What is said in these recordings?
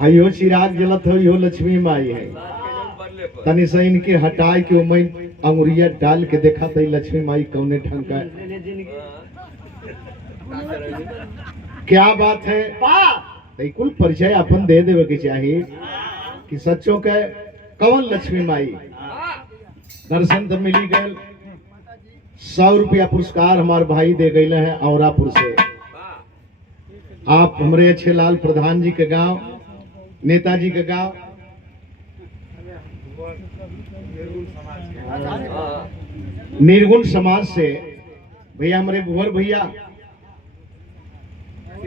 हाइयो चिराग जलत हो यो लक्ष्मी माई है। तनी से इनके हटाए के उमई अंगुरिया डाल के देखा तो लक्ष्मी माई कौने ढंग का क्या बात है। कुल परिचय अपन दे देवे के चाहिए कि सच्चों के कौन लक्ष्मी माई। दर्शन तो मिली गए। 100 रुपया पुरस्कार हमारे भाई दे गए हैं औरापुर से। आप हमारे अच्छे लाल प्रधान जी के गांव, नेताजी के गांव, निर्गुण समाज से भैया हमारे भुवर भैया।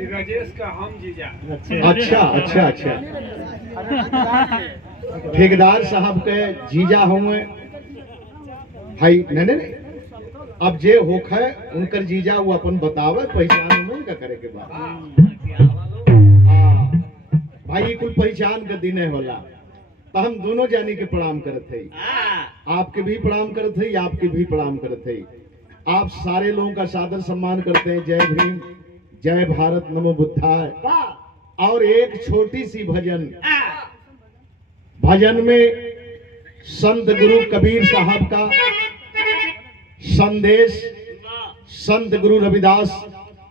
राजेश का हम जीजा। अच्छा ठेकेदार साहब के जीजा होंगे भाई। नहीं अब जे होख है उनकर जीजा वो अपन बतावे पहचान में का करे के बाद भाई कुल पहचान के दिन होला। तो हम दोनों जानी के प्रणाम करते हैं। आपके भी प्रणाम करते हैं, आपके भी प्रणाम करते हैं। आप सारे लोगों का सादर सम्मान करते हैं। जय भीम, जय भारत, नमो बुद्धाय। और एक छोटी सी भजन में संत गुरु कबीर साहब का संदेश, संत गुरु रविदास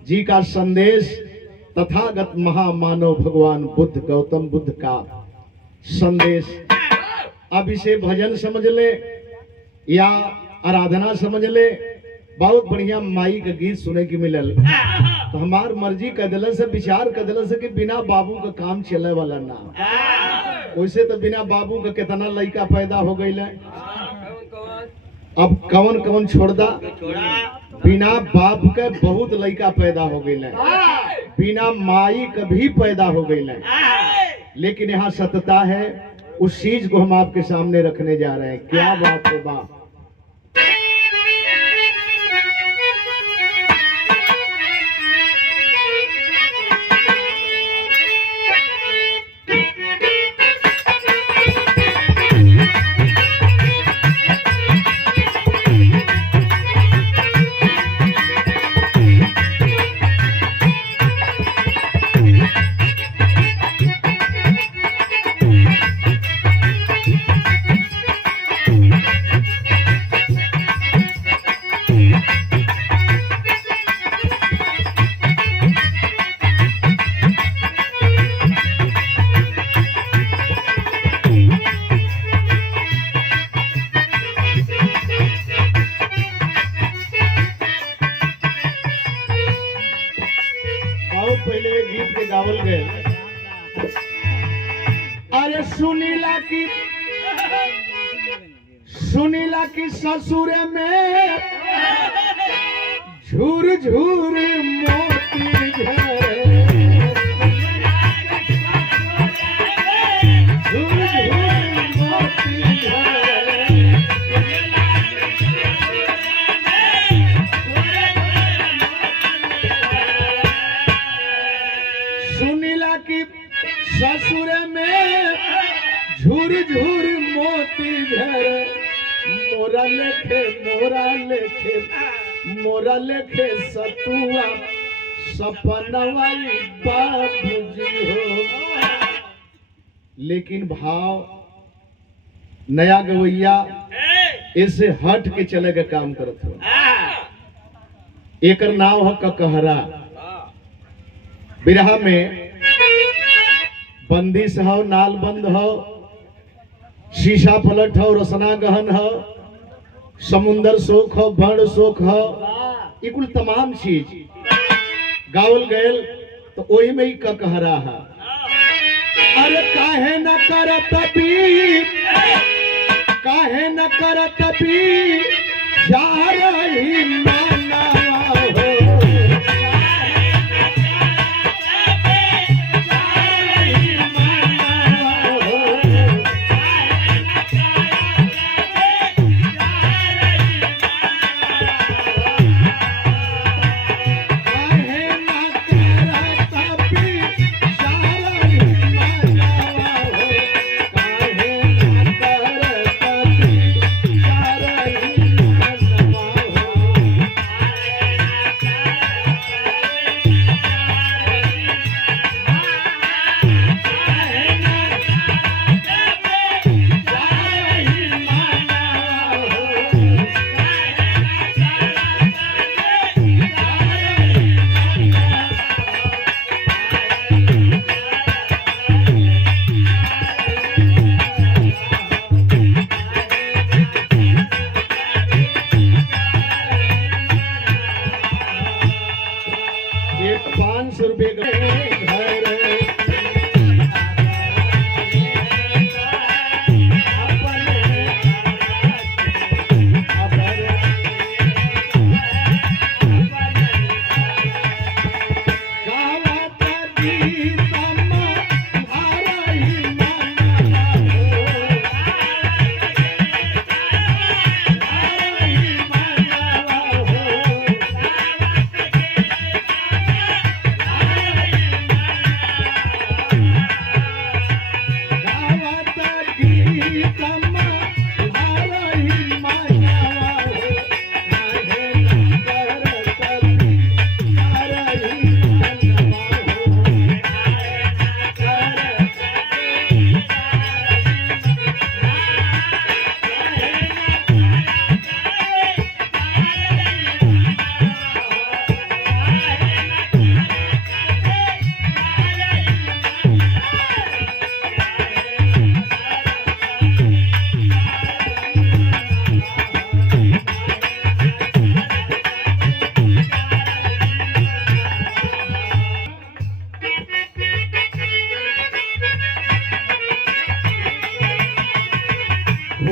जी का संदेश, तथागत महामानव भगवान बुद्ध गौतम बुद्ध का संदेश। अब इसे भजन समझ ले या आराधना समझ ले। बहुत बढ़िया माई का गीत सुने की मिलल। तो हमार मर्जी कर दिल से, विचार कर दिल से कि बिना बाबू का काम चले वाला ना। वैसे तो बिना बाबू का कितना लड़का पैदा हो गई। अब कौन कौन छोड़ दा। बिना बाप के बहुत लड़का पैदा हो गई। बिना माई का भी पैदा हो गई। लेकिन यहाँ सत्यता है, उस चीज को हम आपके सामने रखने जा रहे हैं। क्या बात है बाप। पहले गीत के गावल गए। अरे सुनीला की ससुर में झूर झूर मोती झरे। झूर झूर मोती झरे। सुनीला की ससुर में झूर झूर मोती झरे। मोरा लेखे सतुआ सपनवाई बाबूजी हो। लेकिन भाव नया गवैया इसे हट के चले का काम करत हो। एकर नाव है ककहरा। बिरहा में बंदिश हो, नाल बंद हो, शीशा पलट हो, रसना गहन हो, समुंदर शोक हो, बड़ शोक हो, ये कुल तमाम चीज गावल गयल। तो वही में ही ककहरा है। अरे काहे न करत भी, काहे न करत भी चार ही माना हो।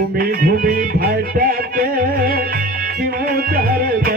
घूमी घूमी भटके क्यों दर्द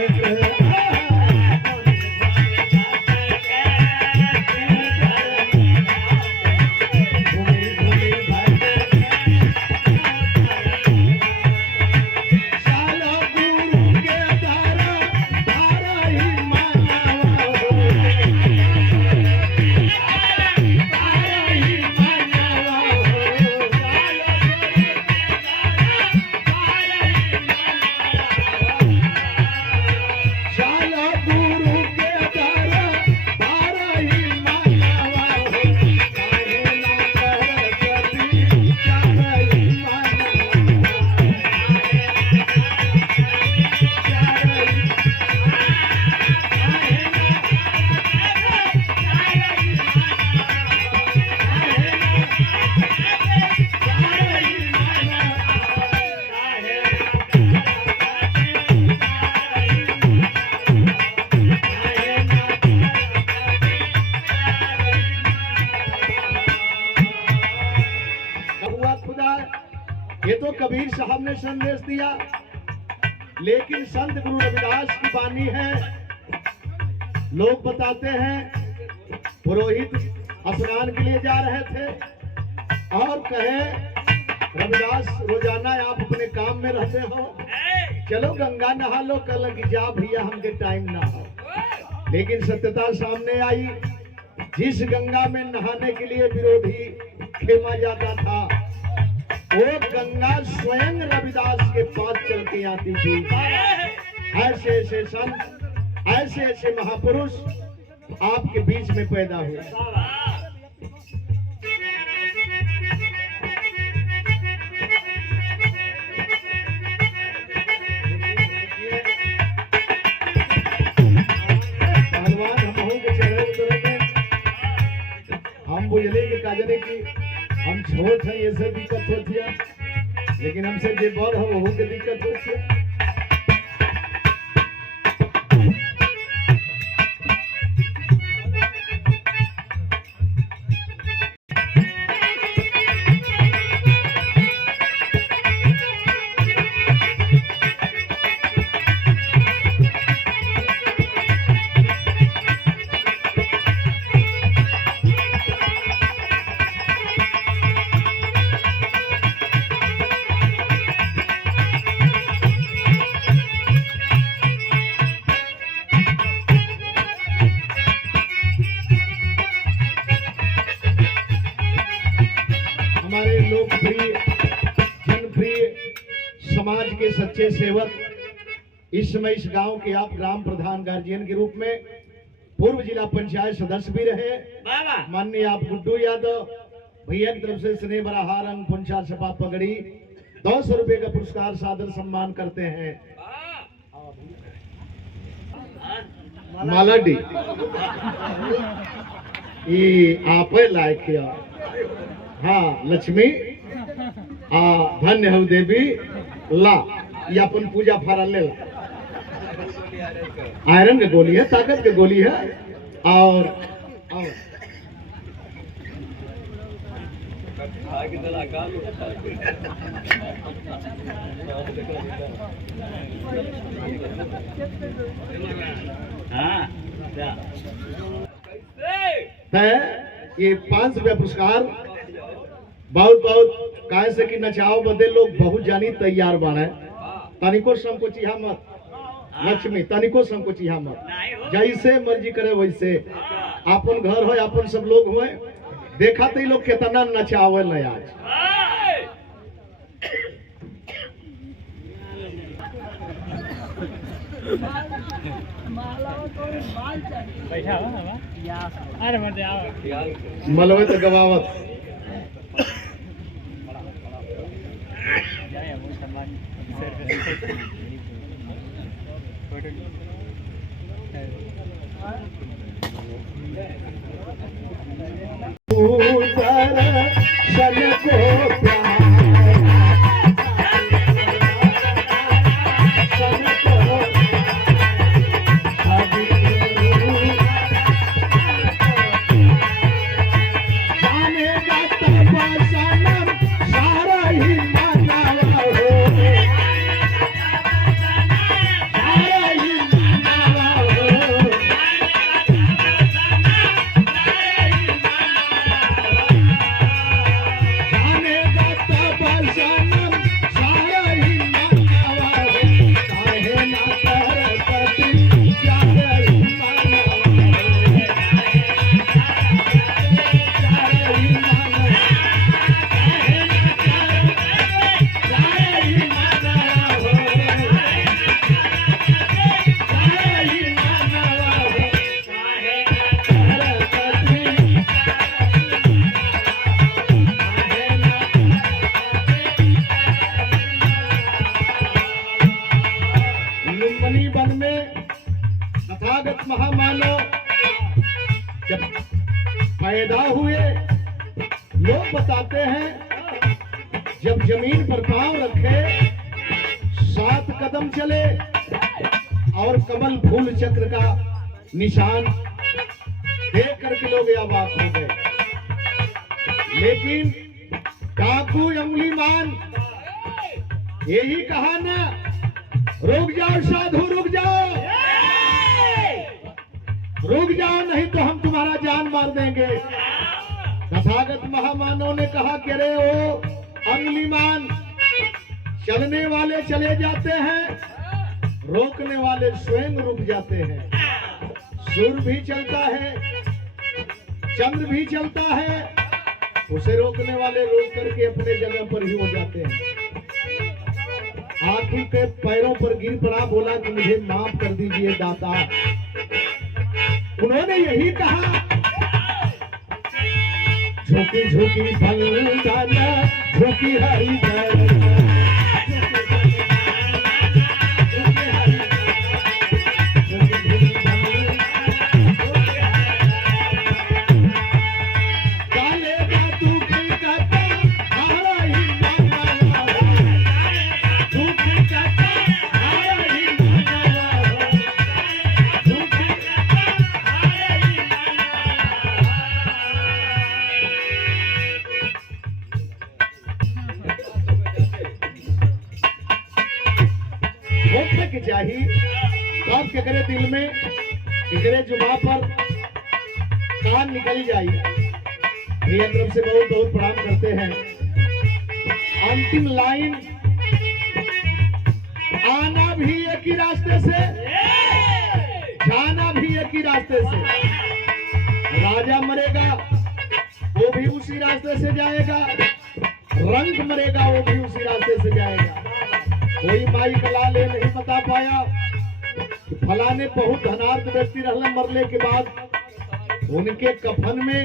ये तो कबीर साहब ने संदेश दिया, लेकिन संत गुरु रविदास की वाणी है। लोग बताते हैं पुरोहित स्नान के लिए जा रहे थे और कहे रविदास रोजाना आप अपने काम में रहते हो, चलो गंगा नहा लो। कल की जा भैया हमके टाइम ना हो। लेकिन सत्यता सामने आई, जिस गंगा में नहाने के लिए विरोधी खेमा जाता था वो गंगा स्वयं रविदास के पास चल के आती थी। ऐसे ऐसे संत, ऐसे ऐसे महापुरुष आपके बीच में पैदा हुए। पहलवान हम के चेहरे उतरे हम बुझले कि काजने की हम छोट है, ये से दिक्कत होती है, लेकिन हमसे जे बड़ हो वहू के दिक्कत होती है। हमारे लोकप्रिय जनप्रिय समाज के सच्चे सेवक, इस समय इस गांव के आप ग्राम प्रधान गार्जियन के रूप में पूर्व जिला पंचायत सदस्य भी रहे। माननीय आप गुड्डू यादव भैया की तरफ से स्नेह भरा हार, अंग पुंछा, छपा, पगड़ी, 200 रुपए का पुरस्कार सादर सम्मान करते हैं। मालाडी ये आप लायक किया। हाँ लक्ष्मी धन्य हो देवी ला, ये अपन पूजा फारा ले ला। आयरन की गोली है, ताकत की गोली है। और ये 500 रुपया पुरस्कार बहुत बहुत काहे से कि नचाओ बदे लोग बहुत जानी तैयार बने। तनिको संकोचिया मत लक्ष्मी, तनिको संकोचिया मत, जैसे मर्जी करे वैसे। अपन घर हो, अपन सब लोग हुए, देखा तो लोग कितना नचावे न आज। मलवे तो गवावत सारा ही माना हो। बताते हैं जब जमीन पर पांव रखे 7 कदम चले और कमल फूल चक्र का निशान देख करके लोग अवाक हो गए। लेकिन काकू अंगुली मान यही कहा ना, रुक जाओ साधु रुक जाओ, रुक जाओ नहीं तो हम तुम्हारा जान मार देंगे। तथागत महामानव ने कहा कि अरे ओ अंगुली मान, चलने वाले चले जाते हैं, रोकने वाले स्वयं रुक जाते हैं। सूर्य भी चलता है, चंद्र भी चलता है, उसे रोकने वाले रोक करके अपने जगह पर ही हो जाते हैं। आखिर के पैरों पर गिर पड़ा, बोला कि मुझे माफ कर दीजिए दाता। उन्होंने यही कहा, झुकी झुकी फलदाना झुकी हरी चाहिए। कब केकरे दिल में केकरे जुबा पर कान निकल जाई। भैया तरफ से बहुत बहुत प्रणाम करते हैं। अंतिम लाइन, आना भी एक ही रास्ते से, जाना भी एक ही रास्ते से। राजा मरेगा वो भी उसी रास्ते से जाएगा, रंग मरेगा वो भी उसी रास्ते से जाएगा। कोई माई का लाल नहीं बता पाया कि फलाने बहुत धनार्थ व्यक्ति रहने, मरने के बाद उनके कफन में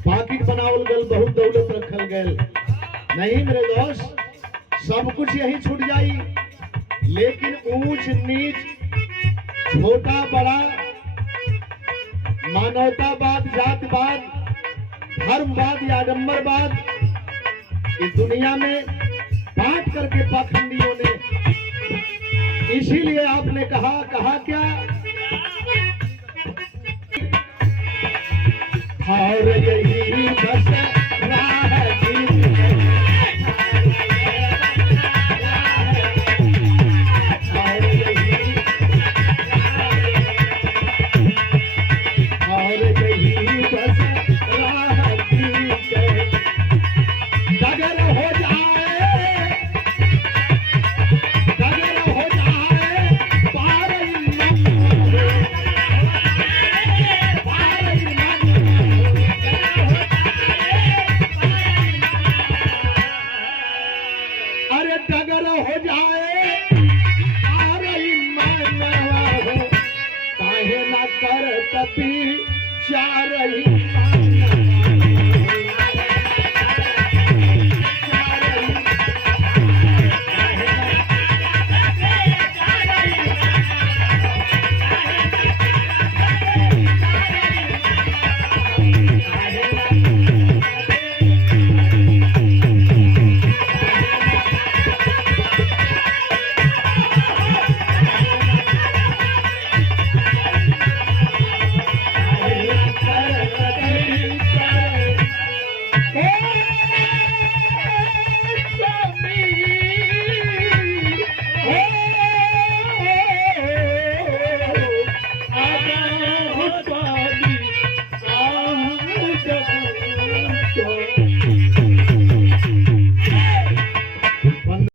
पाकिट बनावल गल, बहुत दौलत रखल गल। नहीं मेरे दोस्त, सब कुछ यही छूट जाई, लेकिन ऊंच नीच, छोटा बड़ा, मानवतावाद, जातिवाद, धर्मवाद या आडंबरवाद इस दुनिया में बांट करके पाखंडियों ने, इसीलिए आपने कहा क्या, और यही बस